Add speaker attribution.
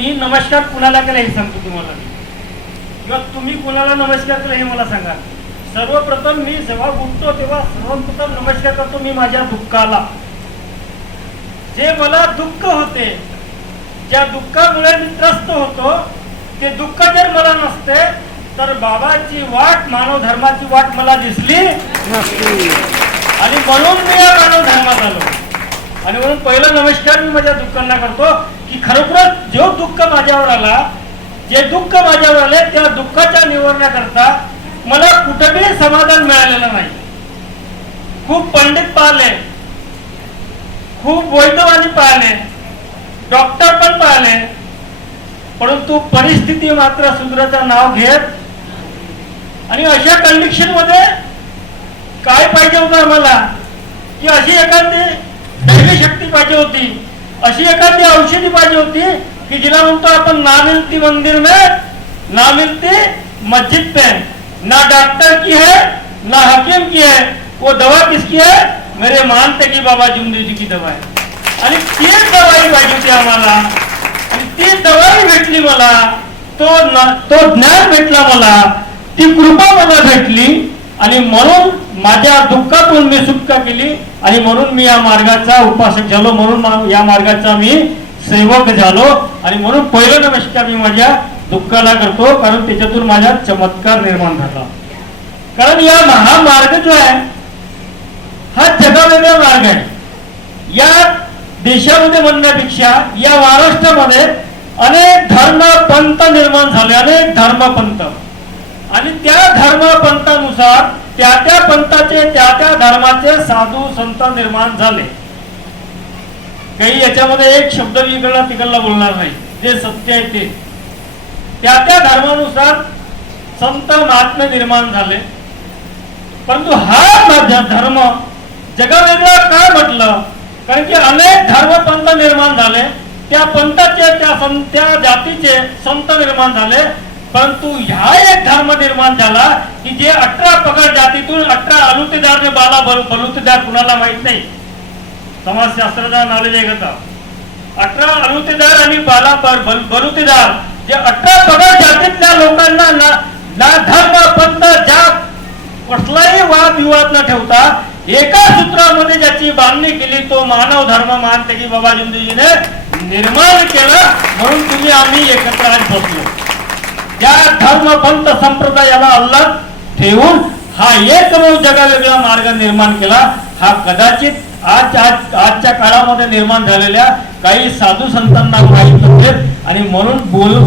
Speaker 1: मी नमस्कार कुणाला केला हे सांगतो तुम्हाला मी. किंवा तुम्ही कुणाला नमस्कार केला हे मला सांगा. सर्वप्रथम मी जेव्हा उठतो तेव्हा सर्वप्रथम नमस्कार करतो मी माझ्या दुःखाला. जे मला दुःख होते ज्या दुःखामुळे मी त्रस्त होतो ते दुःख जर मला नसते तर बाबाची वाट मानव धर्माची वाट मला दिसली आणि म्हणून मी या मानव धर्मात आलो. आणि म्हणून पहिला नमस्कार मी माझ्या दुःखांना करतो की खरोखरच जो दुःख माझ्यावर आला जे दुःख माझ्यावर आले त्या दुःखाच्या निवारण्याकरता मला कुठेही समाधान मिळालेलं नाही. खूप पंडित पाहिले खूप वैद्यवानी पाहिले डॉक्टर पण पाहिले परंतु परिस्थिती मात्र सुधराचं नाव घेत आणि अशा कंडिशनमध्ये काय पाहिजे होतं आम्हाला की अशी एखादी शक्ती पाहिजे होती. अशी एखादी औषधी पाहिजे होती की जिला म्हणतो आपण ना मिलती मंदिर में ना मिलती मस्जिद पे. ना डॉक्टर की है ना हकीम की है. वो दवा किसकी है? मेरे मानते की बाबा जुमदेव जी की दवा आहे आणि तीच दवाई पाहिजे होती आम्हाला. आणि ती दवाई भेटली मला. तो तो ज्ञान भेटला मला. ती कृपा मला भेटली. आणि म्हणून माझ्या दुःखातून मी सुटका केली आणि म्हणून मी या मार्गाचा उपासक झालो म्हणून या मार्गाचा मी सेवक झालो आणि म्हणून पहिलं नमस्कार मी माझ्या दुःखाला करतो कारण त्याच्यातून माझ्या चमत्कार निर्माण झाला. कारण या हा मार्ग जो आहे हा जगावेगळा मार्ग आहे. या देशामध्ये म्हणण्यापेक्षा या महाराष्ट्रामध्ये अनेक धर्म पंथ निर्माण झाले अनेक धर्मपंथ. आणि त्या धर्मपंथानुसार त्या त्या पंथाचे त्या त्या धर्माचे साधू संत निर्माण झाले. काही याच्यामध्ये एक शब्द मी इकडला तिकडला बोलणार नाही. जे सत्य आहे ते. त्या त्या धर्मानुसार संत महात्मे निर्माण झाले. परंतु हा धर्म जगावेगळा काय म्हटलं? कारण की अनेक धर्म पंत निर्माण झाले. त्या पंथाचे त्या संत त्या जातीचे संत निर्माण झाले. परंतु ह्या एक धर्म निर्माण झाला की जे अठरा पगड जातीतून अठरा अलुतेदार बाला बल- बलुतेदार कुणाला माहीत नाही. समाजशास्त्राचा नॉलेज आहे का अठरा अलुतेदार आणि बाला बल- बलुतेदार जे अठरा पगड जातीतल्या लोकांना ना ना धर्म पंथ जात कसलाही वाद विवाद न ठेवता एका सूत्रामध्ये ज्याची बांधणी केली तो मानव धर्म मानते की बाबा जिंदूजीने निर्माण केला म्हणून तुम्ही आम्ही एकत्र आज बसलो. या धर्म पंत संप्रदायाला अल्लाह ठेवून हा एकमेव जगावेगळा मार्ग निर्माण केला हा कदाचित आज आजच्या काळामध्ये निर्माण झालेल्या काही साधू संतांना माहीत नसेल आणि म्हणून बोलू